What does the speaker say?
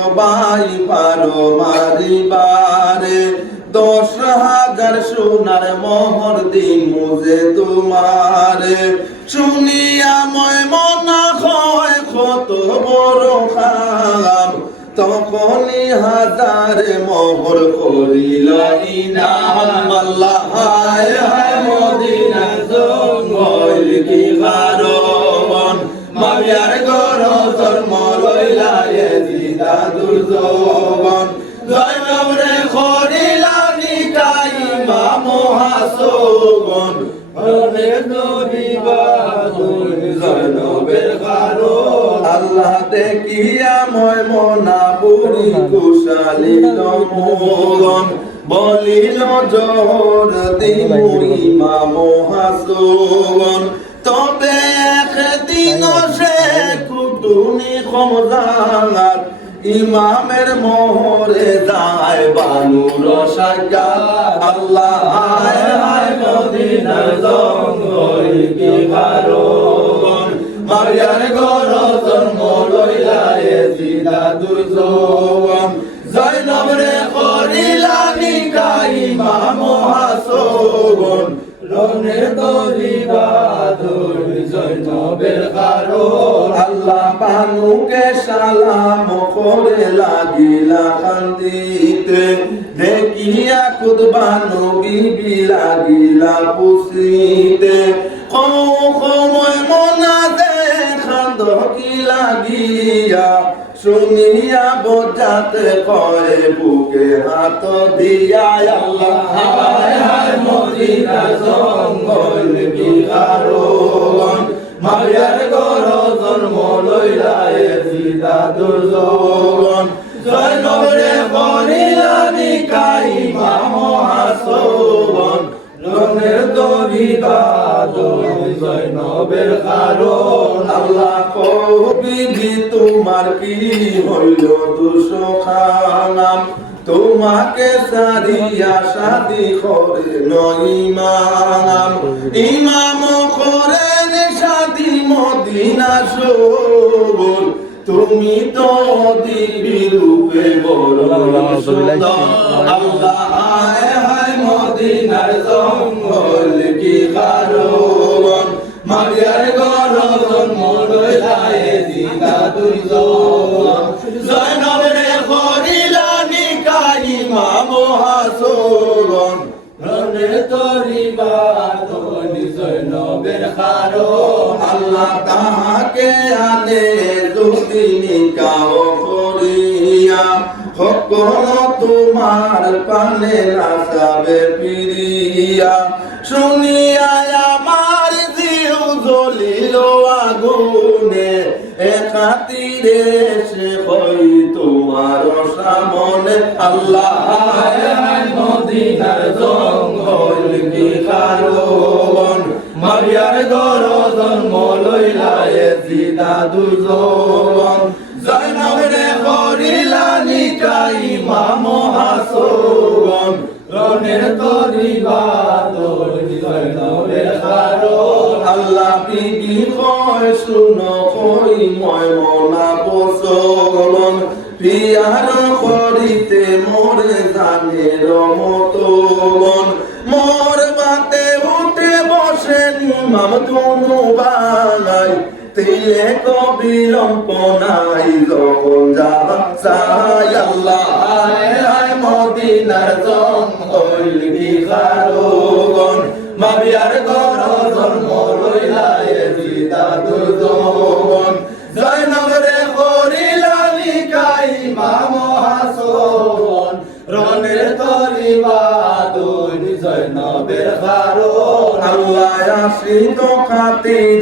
সবাই পারো মারিবারে 10,000 সোনার মোহর দিমু যে তোমারে শুনিয়া ময় মনা হয় কত বড় খাম তখনই 1000 মোহর করিল ইনাম আল্লাহ হায় হায় মদিনা জঙ্গল কি গারবন মাবিয়ার গর জন্ম লইলা এজিদা দুর্যোগন জয়নব রে করিলা নিকাই ইমাম হাসন অনেক নবী বাদুল জয়নবের কারণ আল্লাহ দেখিয়া ময় মনা পুরি কুশালী নমগন বলিল জোহর দিমু ইমাম হাসন তবে একদিন সে কুটুনি খমজাঙাত ইমামের মোহরে যায় বানুর সাজ্জাদ আল্লাহ হায় হায় মদিনার জঙ্গল কি গারবন মারিয়ার গর জন্ম লইলা এজিদা দুর্যোগন জয়নব রে করিলা নিকাই ইমাম হাসন রনের দরিবাদুল জয়নবের কারণ আল্লাহ পানুকে সালাম করে লাগিলা কান্দিতে দেখিয়া কুদবানু বিবি লাগিলা পুষিতে সময় মনা দেখান্দ কি লাগিয়া শুনিয়া বোঝাতে কয় বুকে হাত দিয়া আল্লাহ হায় হায় মদিনা জঙ্গল কি গারবন মারিয়ার গর জন্ম লইলা এজিদা দুর্যোগন জয়নব রে করিলা নিকাই ইমাম হাসন রনের দরিবাদুল জয়নবের কারণ আল্লাহ কবিবি তোমার কি হইল দুঃখানাম তোমাকে সারিয়া শাদি করে ইমাম ইমাম করেন শাদি মদিনা শোভন তুমি তো দিবি রূপে বড় সুন্দর আল্লাহ হায় হায় মদিনার জঙ্গল কি গারবন মারিয়ার গর জন্ম লইলা এজিদা দুর্যোগন জয়নব রে করিলা নিকাই ইমাম হাসন রনের দরিবাদুল জয়নবের কারণ আল্লাহ তাহাকে আনে যদি নিকাহ করিয়া সকল তোমার পানে নাচাবে ফিরিয়া শুনিয়া আমার জিউ জ্বলিল আগুনে একাতিরে সে হই তোমার সামনে আল্লাহ হায় হায় মদিনার জঙ্গল কি গারবন মারিয়ার গর জন্ম লইলা এজিদা দুর্যোগন জয়নব রে করিলা নিকাই ইমাম হাসন রনের দরিবাদুল জয়নবের কারণ আল্লাহ বিবি কয় শুনো কই ময় মনা প্রচলন প্রিয়ার করিতে মোরে জানের মতন মোর বাতে উঠে বসেন ইমাম দুনু বাঙাই তিলে কবিলম্ব নাই যখন যাহা চাই আল্লাহ হায় হায় মদিনার জঙ্গল কি গারবন মাবিয়ার গর জন্ম লইলা এজিদা দুর্যোগন জয়নব রে করিলা নিকাই ইমাম হাসন রনের দরিবাদুল জয়নবের কারণ আল্লাহ আশ্রিত খাতির